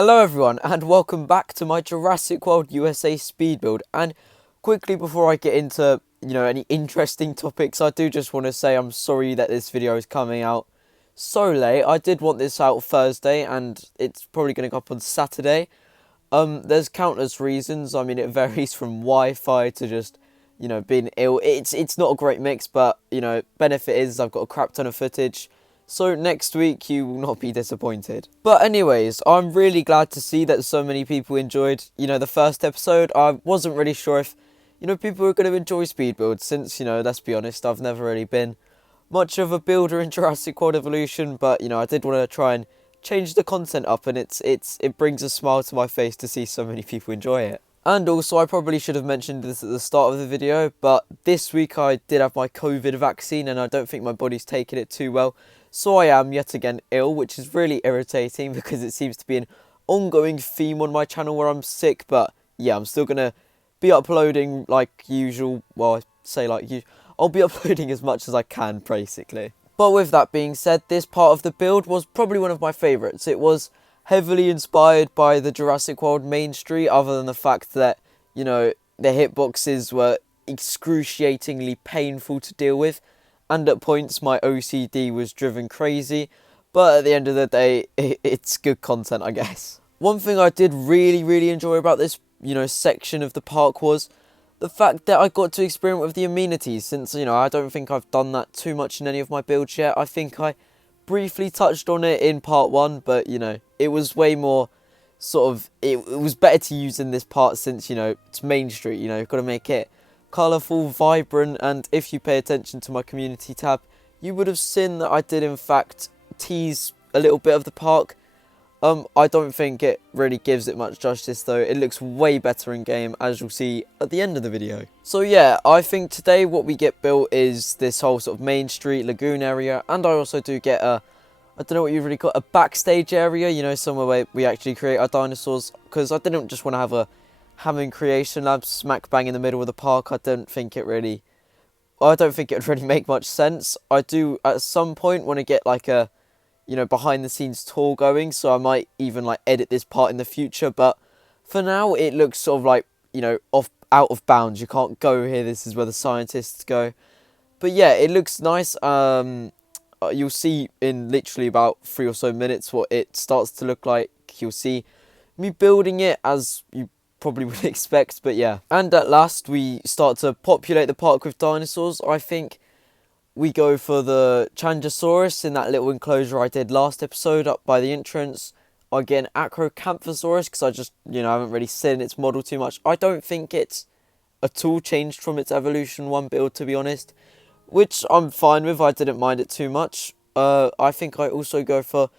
Hello everyone and welcome back to my Jurassic World USA speed build. And quickly before I get into, any interesting topics, I do just want to say I'm sorry that this video is coming out so late. I did want this out Thursday and it's probably going to go up on Saturday. There's countless reasons. I mean, it varies from Wi-Fi to just, being ill. It's not a great mix, but, benefit is I've got a crap ton of footage. So next week you will not be disappointed. But anyways, I'm really glad to see that so many people enjoyed, the first episode. I wasn't really sure if, people were going to enjoy speed builds since, let's be honest, I've never really been much of a builder in Jurassic World Evolution. But, I did want to try and change the content up, and it brings a smile to my face to see so many people enjoy it. And also, I probably should have mentioned this at the start of the video, but this week I did have my COVID vaccine and I don't think my body's taken it too well. So I am yet again ill, which is really irritating because it seems to be an ongoing theme on my channel where I'm sick. But yeah, I'm still going to be uploading like usual. Well, I say like usual. I'll be uploading as much as I can, basically. But with that being said, this part of the build was probably one of my favourites. It was heavily inspired by the Jurassic World Main Street, other than the fact that, the hitboxes were excruciatingly painful to deal with. And at points, my OCD was driven crazy. But at the end of the day, it's good content, I guess. One thing I did really enjoy about this, section of the park was the fact that I got to experiment with the amenities. Since, I don't think I've done that too much in any of my builds yet. I think I briefly touched on it in part 1. But, it was way more sort of... It was better to use in this part since, it's Main Street. You've got to make it colourful, vibrant, and if you pay attention to my community tab, you would have seen that I did in fact tease a little bit of the park. I don't think it really gives it much justice though. It looks way better in game, as you'll see at the end of the video. So yeah, I think today what we get built is this whole sort of Main Street lagoon area, and I also do get a, I don't know what you really call it, a backstage area, somewhere where we actually create our dinosaurs, because I didn't just want to have a having creation lab smack bang in the middle of the park. I don't think it would really make much sense. I do at some point want to get like a, behind the scenes tour going, so I might even like edit this part in the future, but for now it looks sort of like, out of bounds. You can't go here, this is where the scientists go. But yeah, it looks nice. You'll see in literally about 3 or so minutes what it starts to look like. You'll see me building it as you probably would expect, but yeah. And at last we start to populate the park with dinosaurs. I think we go for the Changosaurus in that little enclosure I did last episode up by the entrance. I get an Acrocanthosaurus because I just, I haven't really seen its model too much. I don't think it's at all changed from its Evolution 1 build, to be honest, which I'm fine with. I didn't mind it too much. I think I also go for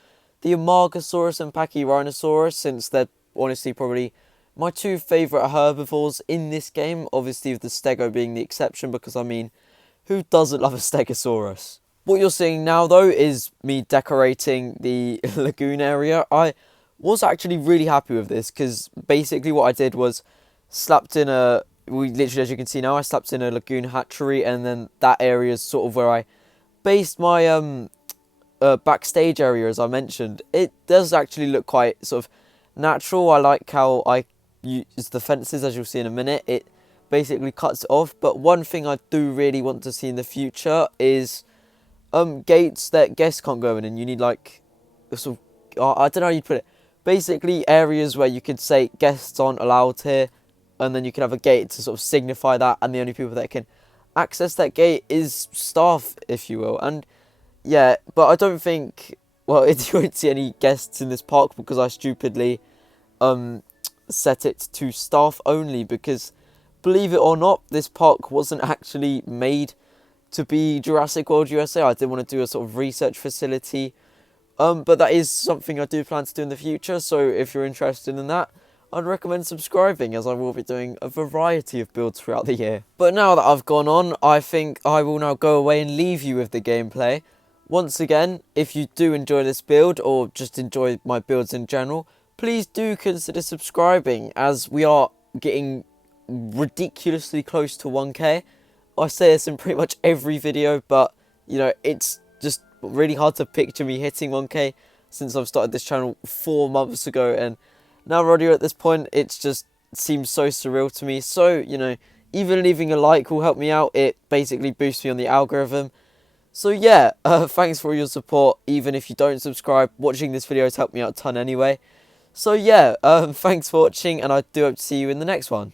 the Amargasaurus and Pachyrhinosaurus, since they're honestly probably my 2 favourite herbivores in this game, obviously with the Stego being the exception, because I mean, who doesn't love a Stegosaurus? What you're seeing now though is me decorating the lagoon area. I was actually really happy with this, because basically what I did was slapped in literally, as you can see now, I slapped in a lagoon hatchery, and then that area is sort of where I based my backstage area, as I mentioned. It does actually look quite sort of natural. I like how I use the fences, as you'll see in a minute. It basically cuts it off. But one thing I do really want to see in the future is gates that guests can't go in, and you need like sort of, I don't know how you put it, basically areas where you could say guests aren't allowed here, and then you can have a gate to sort of signify that, and the only people that can access that gate is staff, if you will. And yeah, but I don't think, well, you won't see any guests in this park because I stupidly set it to staff only, because believe it or not, this park wasn't actually made to be Jurassic World USA. I did want to do a sort of research facility, but that is something I do plan to do in the future. So if you're interested in that, I'd recommend subscribing, as I will be doing a variety of builds throughout the year. But now that I've gone on, I think I will now go away and leave you with the gameplay. Once again, if you do enjoy this build, or just enjoy my builds in general, please do consider subscribing, as we are getting ridiculously close to 1k. I say this in pretty much every video, but, it's just really hard to picture me hitting 1k. since I've started this channel 4 months ago, and now we're already at this point. It just seems so surreal to me. So, you know, even leaving a like will help me out. It basically boosts me on the algorithm. So yeah, thanks for all your support. Even if you don't subscribe, watching this video has helped me out a ton anyway. So yeah, thanks for watching, and I do hope to see you in the next one.